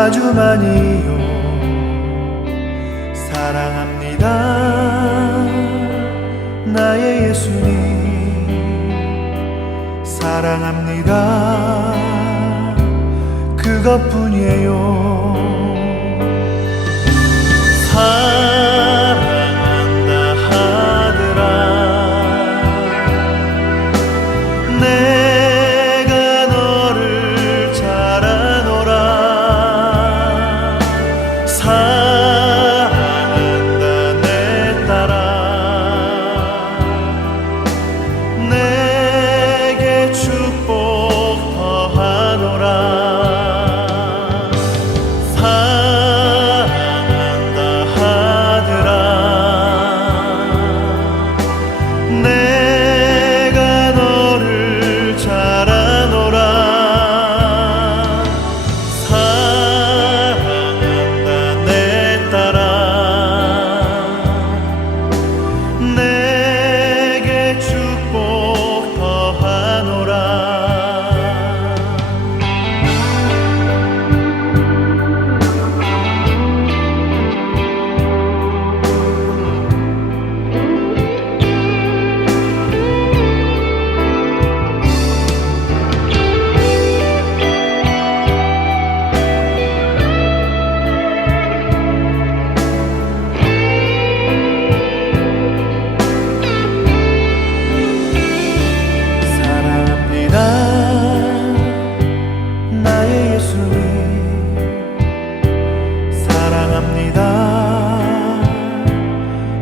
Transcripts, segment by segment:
아주 많이요 사랑합니다. 나의 예수님 사랑합니다. 그것뿐이에요. 사랑한다 하더라. 내가 너를 잘 아노라. 사랑한다 내 딸아. 내게 축복 더하노라. 사랑한다 하더라. 내가 너를 잘 아노라. 사랑한다 내 딸아. 내게 축복 더하노라. 사랑합니다. 나의 예수님 사랑합니다.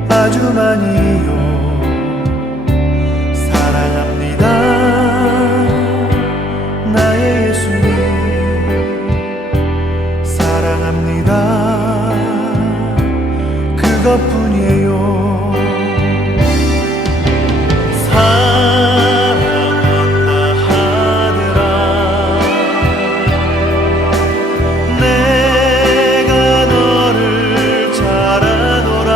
아주 많이요 사랑합니다. 나의 예수님 사랑합니다. 그것뿐이에요. 사랑한다 하더라. 내가 너를 잘 아노라.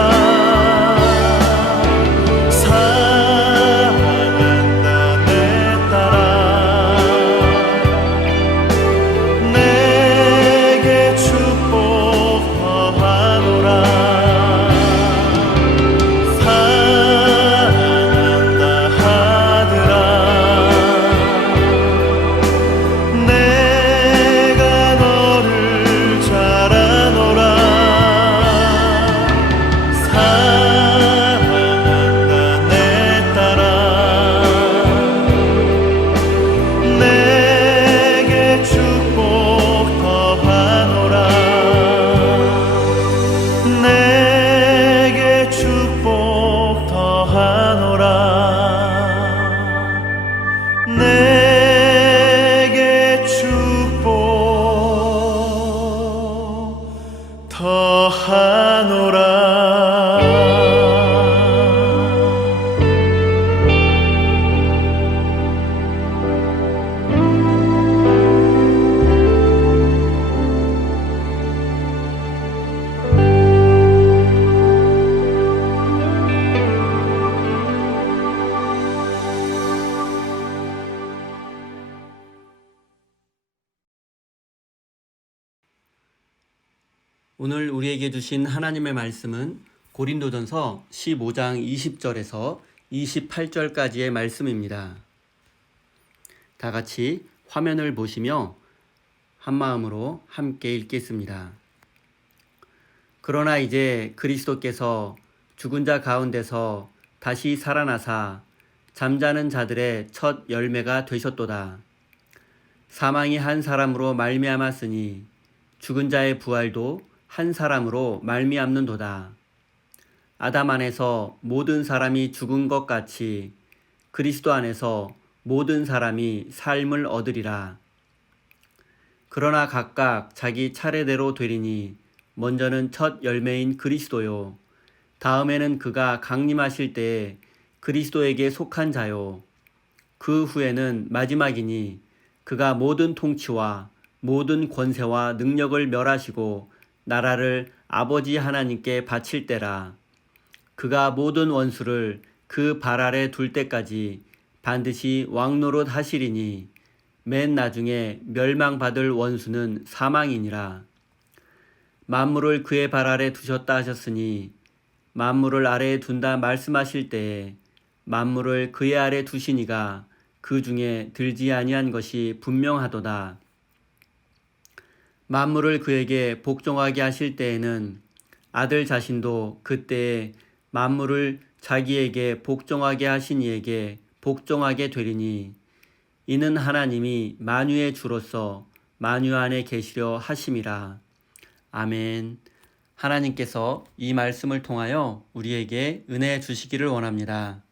사랑한다 내 딸아. 내게 축복 더하노라. 사랑한다 하더라. 내가 너를 잘 아노라. 사랑한다 내 딸아. 내게 축복 더하노라. 내게 축복 더하노라. 내게 축복 더하노라. 오늘 우리에게 주신 하나님의 말씀은 고린도전서 15장 20절에서 28절까지의 말씀입니다. 다 같이 화면을 보시며 한마음으로 함께 읽겠습니다. 그러나 이제 그리스도께서 죽은 자 가운데서 다시 살아나사 잠자는 자들의 첫 열매가 되셨도다. 사망이 한 사람으로 말미암았으니 죽은 자의 부활도 한 사람으로 말미암는도다. 아담 안에서 모든 사람이 죽은 것 같이 그리스도 안에서 모든 사람이 삶을 얻으리라. 그러나 각각 자기 차례대로 되리니 먼저는 첫 열매인 그리스도요. 다음에는 그가 강림하실 때에 그리스도에게 속한 자요. 그 후에는 마지막이니 그가 모든 통치와 모든 권세와 능력을 멸하시고 나라를 아버지 하나님께 바칠 때라. 그가 모든 원수를 그 발 아래 둘 때까지 반드시 왕노릇 하시리니 맨 나중에 멸망받을 원수는 사망이니라. 만물을 그의 발 아래 두셨다 하셨으니 만물을 아래에 둔다 말씀하실 때에 만물을 그의 아래 두시니가 그 중에 들지 아니한 것이 분명하도다. 만물을 그에게 복종하게 하실 때에는 아들 자신도 그때에 만물을 자기에게 복종하게 하신 이에게 복종하게 되리니 이는 하나님이 만유의 주로서 만유 안에 계시려 하심이라. 아멘. 하나님께서 이 말씀을 통하여 우리에게 은혜 주시기를 원합니다.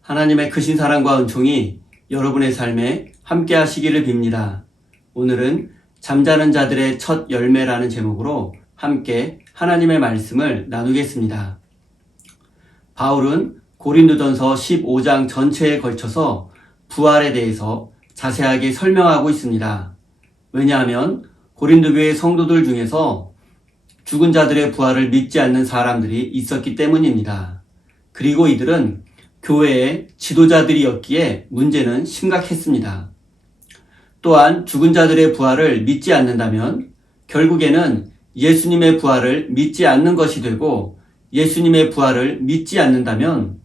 하나님의 크신 사랑과 은총이 여러분의 삶에 함께 하시기를 빕니다. 오늘은 잠자는 자들의 첫 열매라는 제목으로 함께 하나님의 말씀을 나누겠습니다. 바울은 고린도전서 15장 전체에 걸쳐서 부활에 대해서 자세하게 설명하고 있습니다. 왜냐하면 고린도 교회 성도들 중에서 죽은 자들의 부활을 믿지 않는 사람들이 있었기 때문입니다. 그리고 이들은 교회의 지도자들이었기에 문제는 심각했습니다. 또한 죽은 자들의 부활을 믿지 않는다면 결국에는 예수님의 부활을 믿지 않는 것이 되고, 예수님의 부활을 믿지 않는다면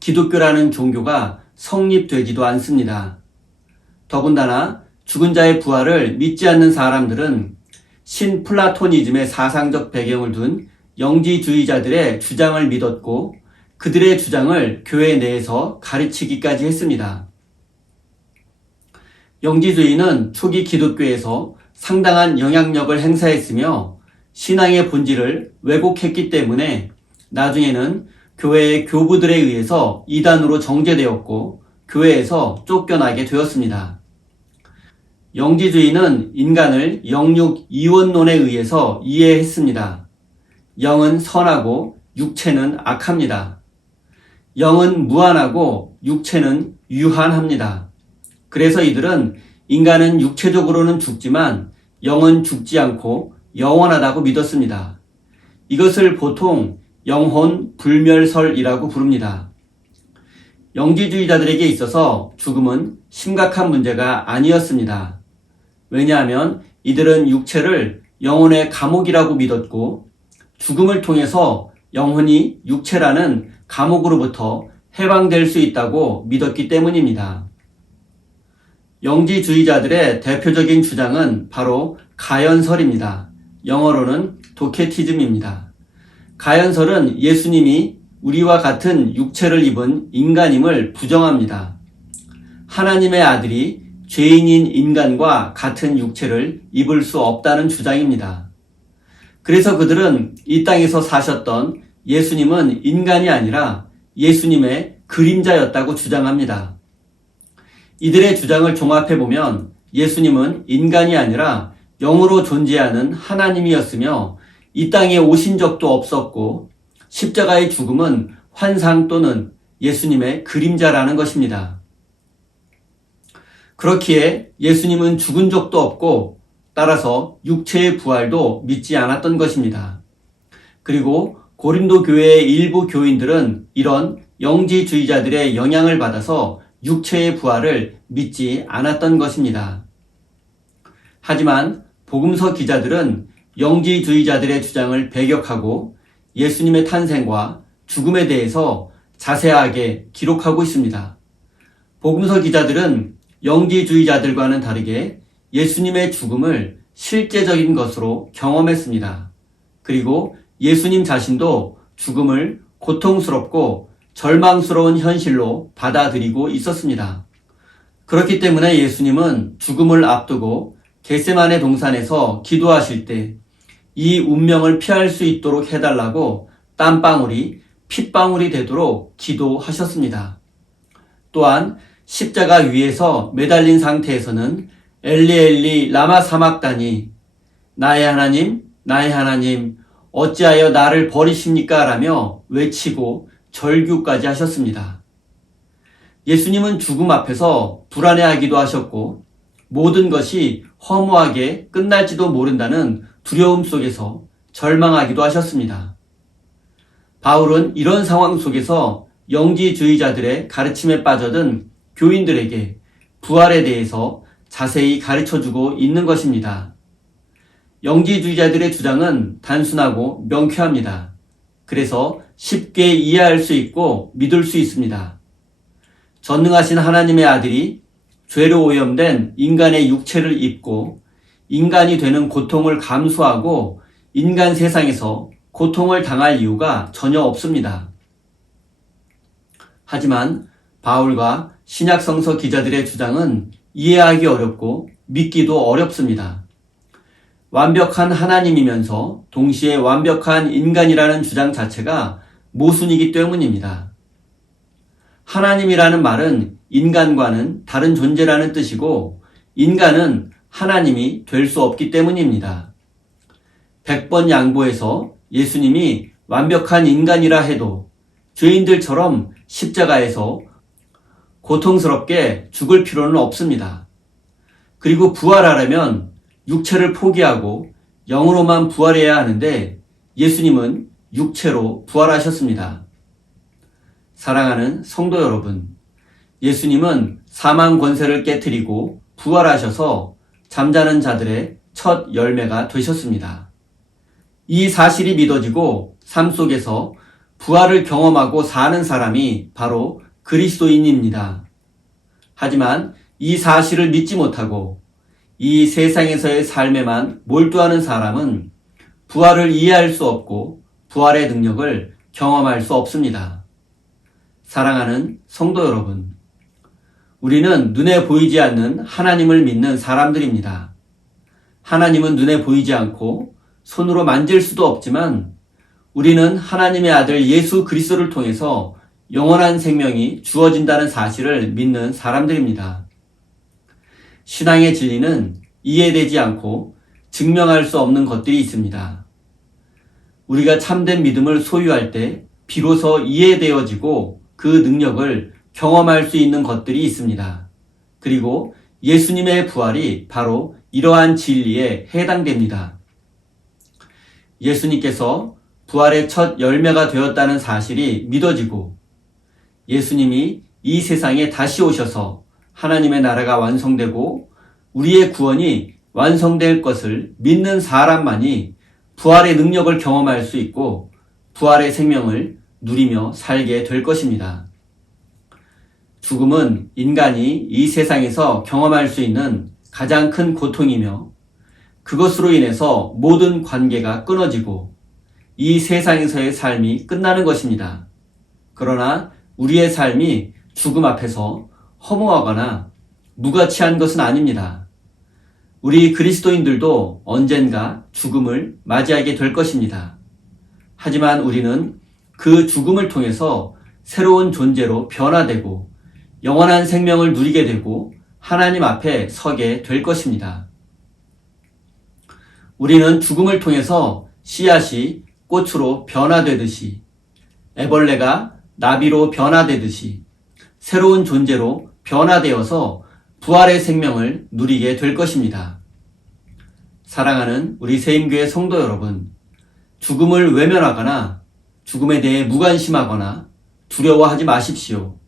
기독교라는 종교가 성립되지도 않습니다. 더군다나 죽은 자의 부활을 믿지 않는 사람들은 신플라토니즘의 사상적 배경을 둔 영지주의자들의 주장을 믿었고 그들의 주장을 교회 내에서 가르치기까지 했습니다. 영지주의는 초기 기독교에서 상당한 영향력을 행사했으며 신앙의 본질을 왜곡했기 때문에 나중에는 교회의 교부들에 의해서 이단으로 정죄되었고 교회에서 쫓겨나게 되었습니다. 영지주의는 인간을 영육 이원론에 의해서 이해했습니다. 영은 선하고 육체는 악합니다. 영은 무한하고 육체는 유한합니다. 그래서 이들은 인간은 육체적으로는 죽지만 영은 죽지 않고 영원하다고 믿었습니다. 이것을 보통 영혼 불멸설이라고 부릅니다. 영지주의자들에게 있어서 죽음은 심각한 문제가 아니었습니다. 왜냐하면 이들은 육체를 영혼의 감옥이라고 믿었고 죽음을 통해서 영혼이 육체라는 감옥으로부터 해방될 수 있다고 믿었기 때문입니다. 영지주의자들의 대표적인 주장은 바로 가연설입니다. 영어로는 도케티즘입니다. 가연설은 예수님이 우리와 같은 육체를 입은 인간임을 부정합니다. 하나님의 아들이 죄인인 인간과 같은 육체를 입을 수 없다는 주장입니다. 그래서 그들은 이 땅에서 사셨던 예수님은 인간이 아니라 예수님의 그림자였다고 주장합니다. 이들의 주장을 종합해보면 예수님은 인간이 아니라 영으로 존재하는 하나님이었으며 이 땅에 오신 적도 없었고 십자가의 죽음은 환상 또는 예수님의 그림자라는 것입니다. 그렇기에 예수님은 죽은 적도 없고 따라서 육체의 부활도 믿지 않았던 것입니다. 그리고 고린도 교회의 일부 교인들은 이런 영지주의자들의 영향을 받아서 육체의 부활을 믿지 않았던 것입니다. 하지만 복음서 기자들은 영지주의자들의 주장을 배격하고 예수님의 탄생과 죽음에 대해서 자세하게 기록하고 있습니다. 복음서 기자들은 영지주의자들과는 다르게 예수님의 죽음을 실제적인 것으로 경험했습니다. 그리고 예수님 자신도 죽음을 고통스럽고 절망스러운 현실로 받아들이고 있었습니다. 그렇기 때문에 예수님은 죽음을 앞두고 겟세마네 동산에서 기도하실 때 이 운명을 피할 수 있도록 해달라고 땀방울이 핏방울이 되도록 기도하셨습니다. 또한 십자가 위에서 매달린 상태에서는 엘리 엘리 라마 사막다니 나의 하나님 어찌하여 나를 버리십니까? 라며 외치고 절규까지 하셨습니다. 예수님은 죽음 앞에서 불안해하기도 하셨고 모든 것이 허무하게 끝날지도 모른다는 두려움 속에서 절망하기도 하셨습니다. 바울은 이런 상황 속에서 영지주의자들의 가르침에 빠져든 교인들에게 부활에 대해서 자세히 가르쳐주고 있는 것입니다. 영지주의자들의 주장은 단순하고 명쾌합니다. 그래서 쉽게 이해할 수 있고 믿을 수 있습니다. 전능하신 하나님의 아들이 죄로 오염된 인간의 육체를 입고 인간이 되는 고통을 감수하고 인간 세상에서 고통을 당할 이유가 전혀 없습니다. 하지만 바울과 신약성서 기자들의 주장은 이해하기 어렵고 믿기도 어렵습니다. 완벽한 하나님이면서 동시에 완벽한 인간이라는 주장 자체가 모순이기 때문입니다. 하나님이라는 말은 인간과는 다른 존재라는 뜻이고 인간은 하나님이 될 수 없기 때문입니다. 100번 양보해서 예수님이 완벽한 인간이라 해도 죄인들처럼 십자가에서 고통스럽게 죽을 필요는 없습니다. 그리고 부활하려면 육체를 포기하고 영으로만 부활해야 하는데 예수님은 육체로 부활하셨습니다. 사랑하는 성도 여러분, 예수님은 사망 권세를 깨뜨리고 부활하셔서 잠자는 자들의 첫 열매가 되셨습니다. 이 사실이 믿어지고 삶 속에서 부활을 경험하고 사는 사람이 바로 그리스도인입니다. 하지만 이 사실을 믿지 못하고 이 세상에서의 삶에만 몰두하는 사람은 부활을 이해할 수 없고 부활의 능력을 경험할 수 없습니다. 사랑하는 성도 여러분, 우리는 눈에 보이지 않는 하나님을 믿는 사람들입니다. 하나님은 눈에 보이지 않고 손으로 만질 수도 없지만 우리는 하나님의 아들 예수 그리스도를 통해서 영원한 생명이 주어진다는 사실을 믿는 사람들입니다. 신앙의 진리는 이해되지 않고 증명할 수 없는 것들이 있습니다. 우리가 참된 믿음을 소유할 때 비로소 이해되어지고 그 능력을 경험할 수 있는 것들이 있습니다. 그리고 예수님의 부활이 바로 이러한 진리에 해당됩니다. 예수님께서 부활의 첫 열매가 되었다는 사실이 믿어지고 예수님이 이 세상에 다시 오셔서 하나님의 나라가 완성되고 우리의 구원이 완성될 것을 믿는 사람만이 부활의 능력을 경험할 수 있고 부활의 생명을 누리며 살게 될 것입니다. 죽음은 인간이 이 세상에서 경험할 수 있는 가장 큰 고통이며 그것으로 인해서 모든 관계가 끊어지고 이 세상에서의 삶이 끝나는 것입니다. 그러나 우리의 삶이 죽음 앞에서 허무하거나 무가치한 것은 아닙니다. 우리 그리스도인들도 언젠가 죽음을 맞이하게 될 것입니다. 하지만 우리는 그 죽음을 통해서 새로운 존재로 변화되고 영원한 생명을 누리게 되고 하나님 앞에 서게 될 것입니다. 우리는 죽음을 통해서 씨앗이 꽃으로 변화되듯이 애벌레가 나비로 변화되듯이 새로운 존재로 변화되어서 부활의 생명을 누리게 될 것입니다. 사랑하는 우리 세임교회 성도 여러분, 죽음을 외면하거나 죽음에 대해 무관심하거나 두려워하지 마십시오.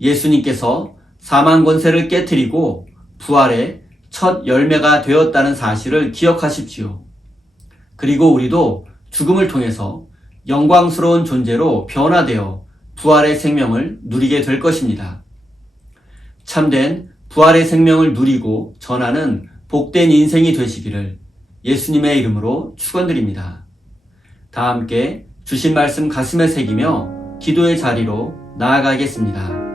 예수님께서 사망 권세를 깨뜨리고 부활의 첫 열매가 되었다는 사실을 기억하십시오. 그리고 우리도 죽음을 통해서 영광스러운 존재로 변화되어 부활의 생명을 누리게 될 것입니다. 참된 부활의 생명을 누리고 전하는 복된 인생이 되시기를 예수님의 이름으로 축원드립니다. 다 함께 주신 말씀 가슴에 새기며 기도의 자리로 나아가겠습니다.